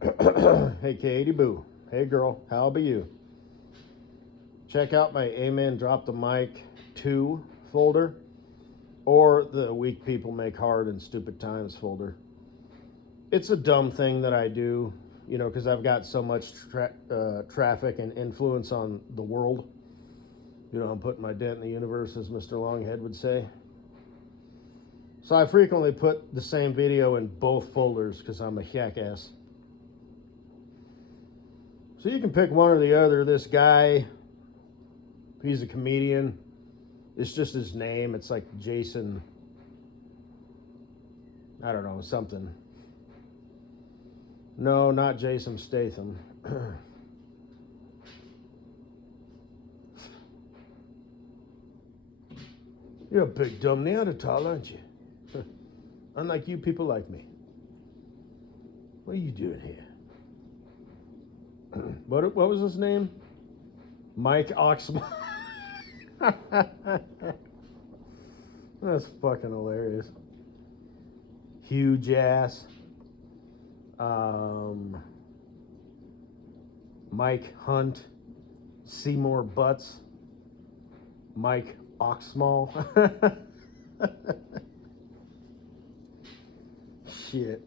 Hey, Katie Boo. Hey, girl. How be you? Check out my Amen Drop the Mic 2 folder or the Weak People Make Hard and Stupid Times folder. It's a dumb thing that I do, because I've got so much traffic and influence on the world. I'm putting my dent in the universe, as Mr. Longhead would say. So I frequently put the same video in both folders because I'm a jackass. So you can pick one or the other. This guy, he's a comedian. It's just his name. It's like Jason, I don't know, something. No, not Jason Statham. You're a big dumb Neanderthal, aren't you? Unlike you people like me. What are you doing here? What was his name? Mike Oxman. That's fucking hilarious. Huge ass. Mike Hunt. Seymour Butts. Mike Oxmall. Shit.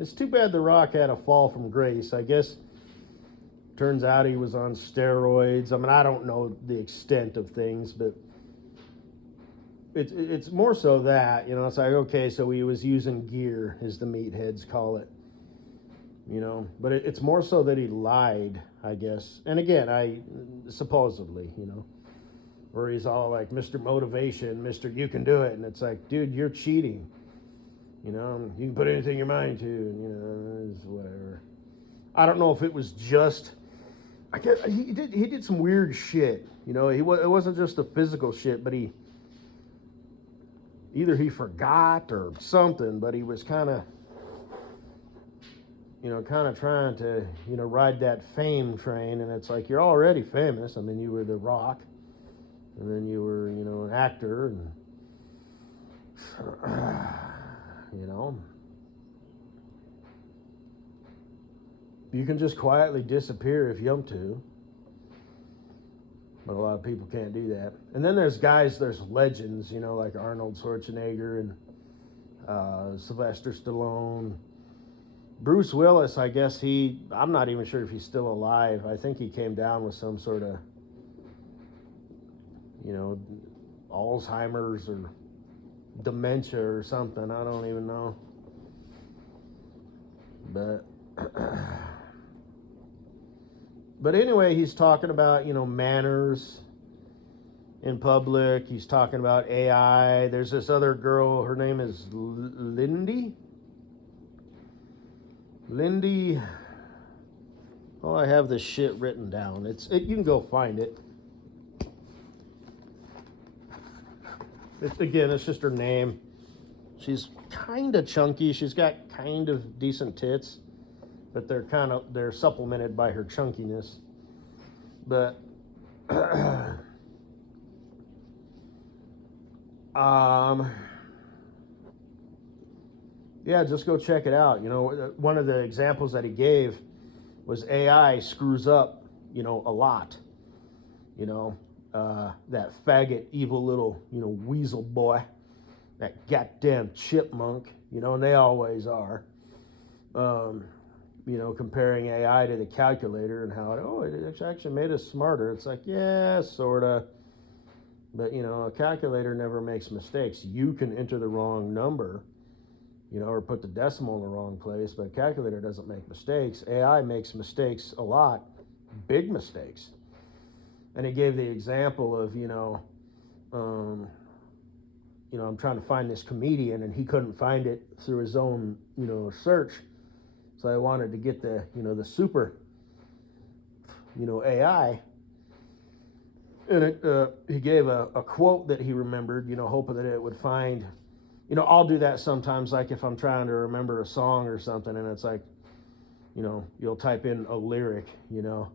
It's too bad The Rock had a fall from grace. I guess turns out he was on steroids. I mean, I don't know the extent of things, but it's more so that, it's like, okay, so he was using gear, as the meatheads call it. But it's more so that he lied, I guess. And again, supposedly, where he's all like, Mr. Motivation, Mr. You can do it. And it's like, dude, you're cheating. You can put anything in your mind to, it's whatever. I don't know if it was just, I guess he did some weird shit. It wasn't just the physical shit, but either he forgot or something, but he was kind of trying to, ride that fame train. And it's like, you're already famous. I mean, you were The Rock, and then you were, an actor, and, you can just quietly disappear if you want to. But a lot of people can't do that. And then there's legends, like Arnold Schwarzenegger and Sylvester Stallone. Bruce Willis, I guess I'm not even sure if he's still alive. I think he came down with some sort of, Alzheimer's or dementia or something. I don't even know. But anyway, he's talking about, manners in public. He's talking about AI. There's this other girl, her name is Lindy. Oh, I have this shit written down. You can go find it. It's just her name. She's kind of chunky. She's got kind of decent tits, but they're supplemented by her chunkiness. But yeah, just go check it out. One of the examples that he gave was AI screws up, a lot. That faggot, evil little, weasel boy, that goddamn chipmunk, and they always are. Comparing AI to the calculator and how it actually made us smarter. It's like, yeah, sorta. But, a calculator never makes mistakes. You can enter the wrong number, or put the decimal in the wrong place, but a calculator doesn't make mistakes. AI makes mistakes a lot, big mistakes. And he gave the example of, I'm trying to find this comedian, and he couldn't find it through his own, search. So I wanted to get the, the super, AI. And he gave a quote that he remembered, hoping that it would find, I'll do that sometimes, like if I'm trying to remember a song or something, and it's like, you'll type in a lyric, you know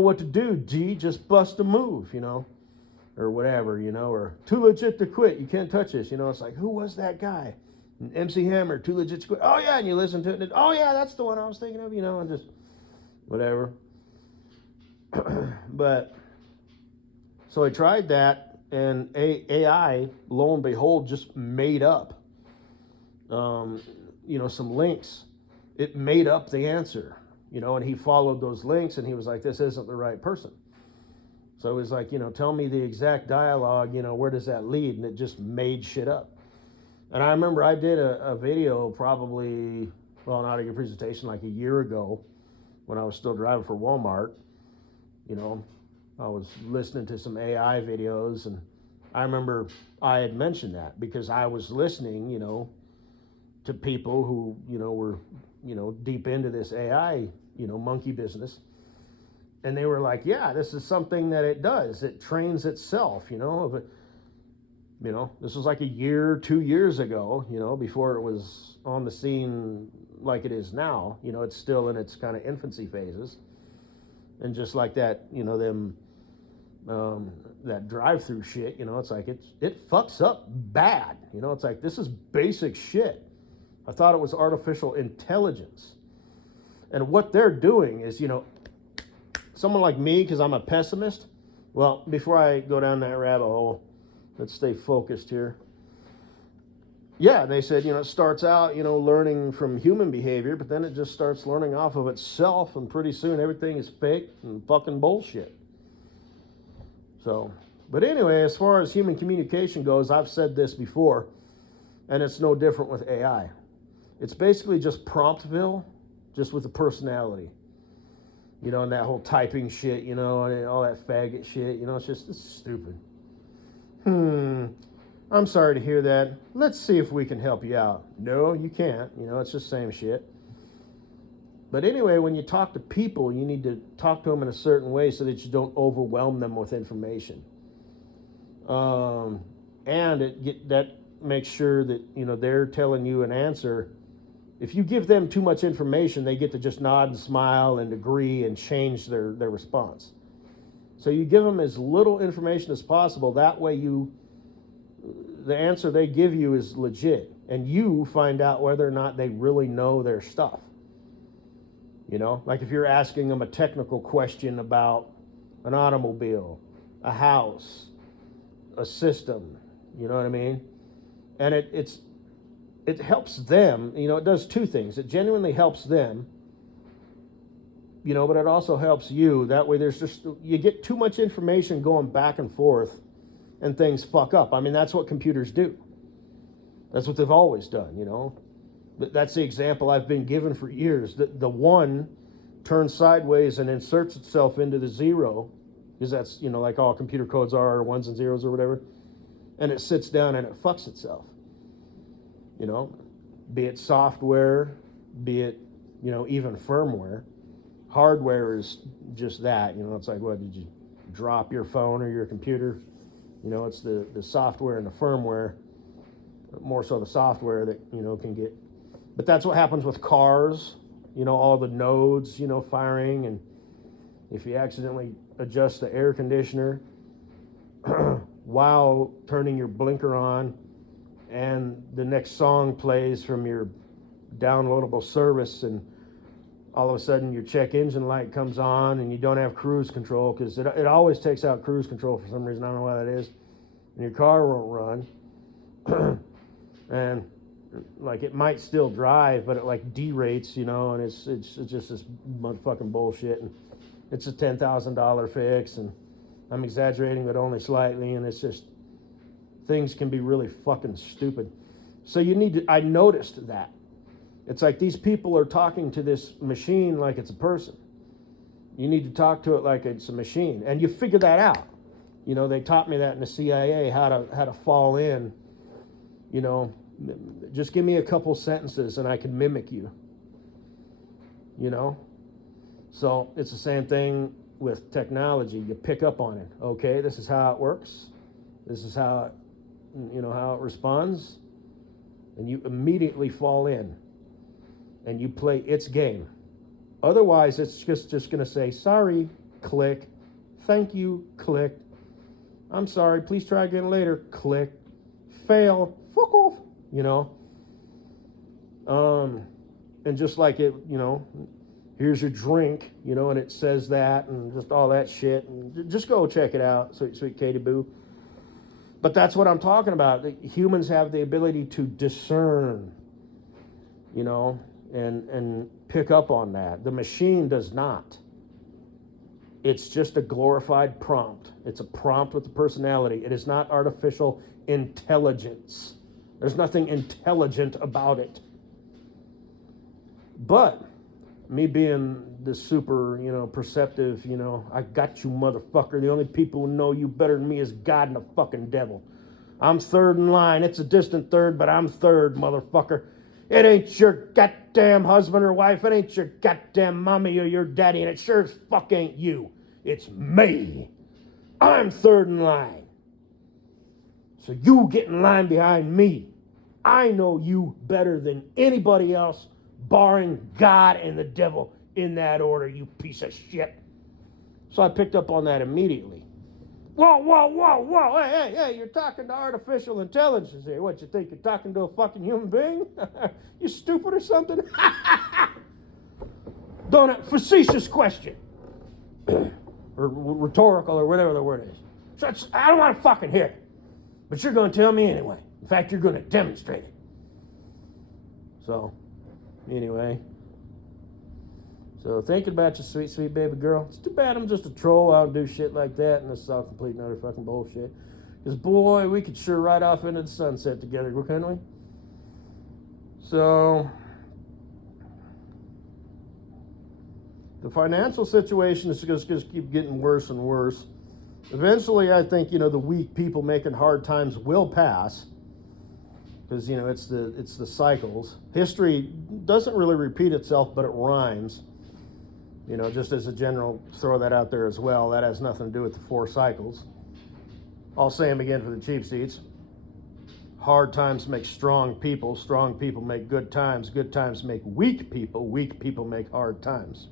what to do, G, just bust a move, or whatever, or too legit to quit. You can't touch this. It's like, who was that guy? MC Hammer, too legit to quit. Oh, yeah. And you listen to it. And oh, yeah, that's the one I was thinking of, and just whatever. But so I tried that, and AI, lo and behold, just made up, some links. It made up the answer, and he followed those links, and he was like, this isn't the right person. So it was like, tell me the exact dialogue, where does that lead? And it just made shit up. And I remember I did a video probably, not a presentation, like a year ago when I was still driving for Walmart. I was listening to some AI videos, and I remember I had mentioned that because I was listening, to people who, were, deep into this AI, monkey business. And they were like, yeah, this is something that it does. It trains itself, this was like a year, 2 years ago, before it was on the scene like it is now. It's still in its kind of infancy phases. And just like that, that drive-through shit, it's like it fucks up bad. It's like, this is basic shit. I thought it was artificial intelligence. And what they're doing is, someone like me, because I'm a pessimist. Well, before I go down that rabbit hole, let's stay focused here. Yeah, they said, it starts out, learning from human behavior, but then it just starts learning off of itself, and pretty soon everything is fake and fucking bullshit. So, but anyway, as far as human communication goes, I've said this before, and it's no different with AI. It's basically just Promptville, just with a personality. And that whole typing shit, and all that faggot shit, it's stupid. I'm sorry to hear that. Let's see if we can help you out. No, you can't. It's just the same shit. But anyway, when you talk to people, you need to talk to them in a certain way so that you don't overwhelm them with information. And that makes sure that, they're telling you an answer. If you give them too much information, they get to just nod and smile and agree and change their response. So you give them as little information as possible. That way the answer they give you is legit, and you find out whether or not they really know their stuff. Like if you're asking them a technical question about an automobile, a house, a system, you know what I mean? And it helps them, it does two things. It genuinely helps them, but it also helps you. That way you get too much information going back and forth, and things fuck up. I mean, that's what computers do. That's what they've always done, That's the example I've been given for years. The one turns sideways and inserts itself into the zero, because that's, like all computer codes are, ones and zeros or whatever. And it sits down and it fucks itself. Be it software, be it, even firmware. Hardware is just that, it's like, what, did you drop your phone or your computer? It's the software and the firmware, more so the software that, can get. But that's what happens with cars, all the nodes, firing. And if you accidentally adjust the air conditioner while turning your blinker on, and the next song plays from your downloadable service, and all of a sudden your check engine light comes on and you don't have cruise control, because it always takes out cruise control for some reason. I don't know why that is. And your car won't run. And like, it might still drive, but it like derates, and it's just this motherfucking bullshit. And it's a $10,000 fix, and I'm exaggerating, but only slightly. And it's just, things can be really fucking stupid. So I noticed that. It's like these people are talking to this machine like it's a person. You need to talk to it like it's a machine. And you figure that out. They taught me that in the CIA, how to fall in. Just give me a couple sentences and I can mimic you. So it's the same thing with technology. You pick up on it. Okay, this is how it works. This is how it responds. And you immediately fall in. And you play its game. Otherwise, it's just going to say, sorry, click. Thank you, click. I'm sorry, please try again later. Click. Fail. Fuck off. And just like it, here's your drink, and it says that and just all that shit. And just go check it out, sweet Katie Boo. But that's what I'm talking about. Humans have the ability to discern, and pick up on that. The machine does not. It's just a glorified prompt. It's a prompt with a personality. It is not artificial intelligence. There's nothing intelligent about it. But me being the super, perceptive, I got you, motherfucker. The only people who know you better than me is God and the fucking devil. I'm third in line. It's a distant third, but I'm third, motherfucker. It ain't your goddamn husband or wife. It ain't your goddamn mommy or your daddy. And it sure as fuck ain't you. It's me. I'm third in line. So you get in line behind me. I know you better than anybody else, barring God and the devil, in that order, you piece of shit. So I picked up on that immediately. Whoa. Hey, you're talking to artificial intelligence here. What, you think you're talking to a fucking human being? You stupid or something? Facetious question. Or rhetorical, or whatever the word is. So I don't want to fucking hear it. But you're going to tell me anyway. In fact, you're going to demonstrate it. So, anyway. So, thinking about you, sweet baby girl. It's too bad I'm just a troll. I don't do shit like that, and this is all complete and utter fucking bullshit. Because, boy, we could sure ride off into the sunset together, couldn't we? So, the financial situation is just going to keep getting worse and worse. Eventually, I think, the weak people making hard times will pass. Because, it's the cycles. History doesn't really repeat itself, but it rhymes. Just as a general, throw that out there as well. That has nothing to do with the 4 cycles. I'll say them again for the cheap seats. Hard times make strong people make good times make weak people make hard times.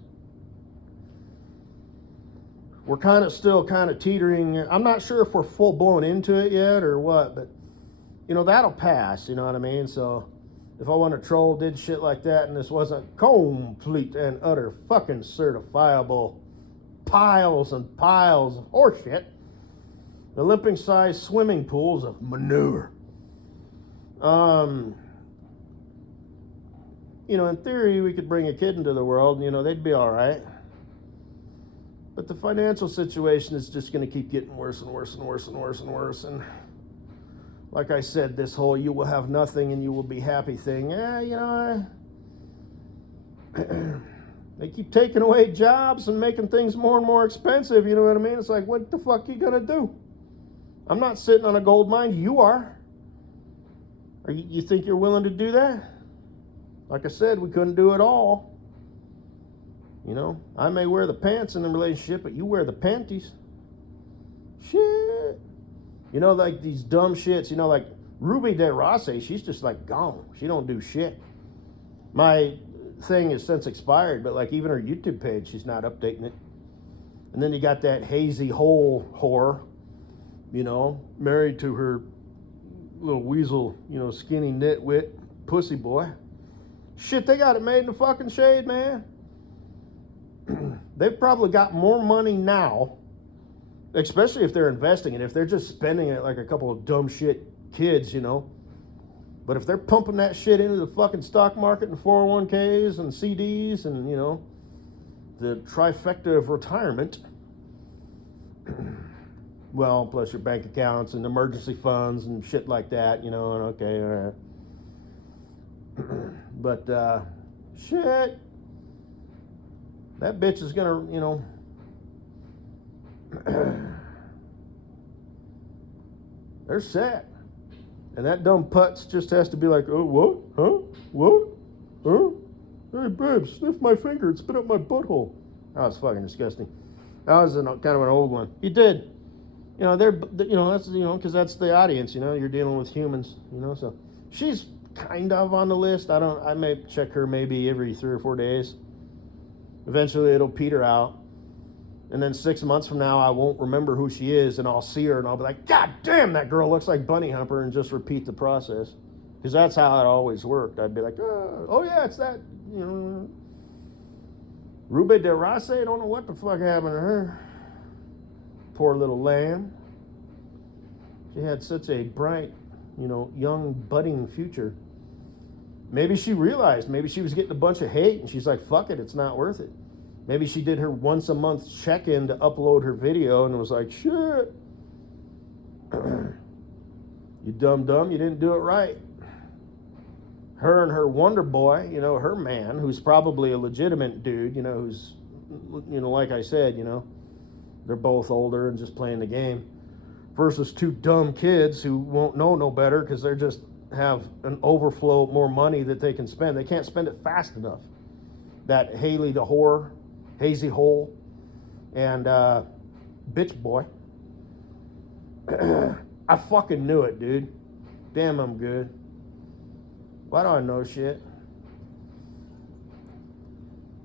We're still teetering. I'm not sure if we're full blown into it yet or what, but that'll pass, you know what I mean? So if I want to troll, did shit like that, and this wasn't complete and utter fucking certifiable piles and piles of horseshit, Olympic-sized swimming pools of manure. In theory, we could bring a kid into the world, they'd be all right. But the financial situation is just going to keep getting worse and worse and worse and worse and worse. And like I said, this whole you will have nothing and you will be happy thing, they keep taking away jobs and making things more and more expensive, you know what I mean? It's like, what the fuck are you going to do? I'm not sitting on a gold mine. You are. You think you're willing to do that? Like I said, we couldn't do it all. I may wear the pants in the relationship, but you wear the panties. Shit. Like these dumb shits, like Ruby De Rossi, she's just like gone. She don't do shit. My thing is since expired, but like even her YouTube page, she's not updating it. And then you got that hazy hole whore, married to her little weasel, skinny nitwit pussy boy. Shit, they got it made in the fucking shade, man. They've probably got more money now, especially if they're investing it. If they're just spending it like a couple of dumb shit kids, But if they're pumping that shit into the fucking stock market and 401ks and CDs and, the trifecta of retirement, well, plus your bank accounts and emergency funds and shit like that, and okay, all right. But, shit. That bitch is gonna, they're set. And that dumb putz just has to be like, oh, what? Huh? What? Huh? Hey, babe, sniff my finger and spit up my butthole. Oh, it's fucking disgusting. That was kind of an old one. You did. They're, that's, because that's the audience, you're dealing with humans, so. She's kind of on the list. I may check her maybe every 3 or 4 days. Eventually it'll peter out. And then 6 months from now, I won't remember who she is, and I'll see her, and I'll be like, God damn, that girl looks like Bunny Humper, and just repeat the process. Because that's how it always worked. I'd be like, oh yeah, it's that, you know, Rube de Rase. I don't know what the fuck happened to her. Poor little lamb. She had such a bright, you know, young, budding future. Maybe she realized, maybe she was getting a bunch of hate, and she's like, fuck it, it's not worth it. Maybe she did her once a month check-in to upload her video and was like, shit. You dumb, you didn't do it right. Her and her wonder boy, you know, her man, who's probably a legitimate dude, you know, who's, you know, like I said, you know, they're both older and just playing the game, versus two dumb kids who won't know no better because they're just have an overflow more money that they can spend. They can't spend it fast enough. That Haley the whore, Hazy Hole, and bitch boy. I fucking knew it, dude. Damn, I'm good. Why do I know shit?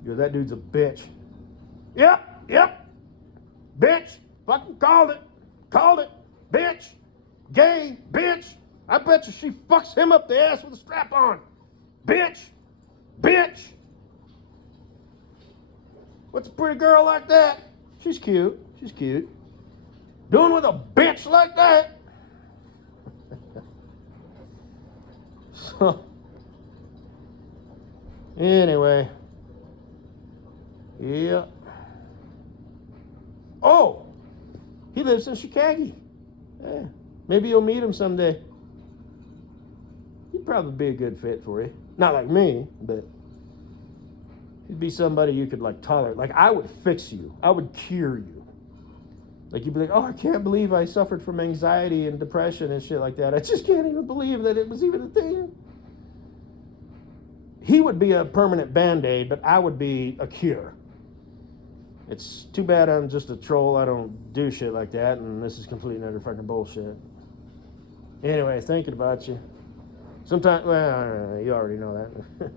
Yo, that dude's a bitch. Yep. Bitch. Fucking called it. Bitch. Gay. Bitch. I bet you she fucks him up the ass with a strap on. Bitch. What's a pretty girl like that? She's cute. Doing with a bitch like that? So, anyway. Yeah. Oh, he lives in Chicago. Yeah. Maybe you'll meet him someday. He'd probably be a good fit for you. Not like me, but he'd be somebody you could like tolerate. Like I would fix you. I would cure you. Like you'd be like, oh, I can't believe I suffered from anxiety and depression and shit like that. I just can't even believe that it was even a thing. He would be a permanent Band-Aid, but I would be a cure. It's too bad I'm just a troll. I don't do shit like that, and this is complete and utter fucking bullshit. Anyway, thinking about you. Sometimes, well, you already know that.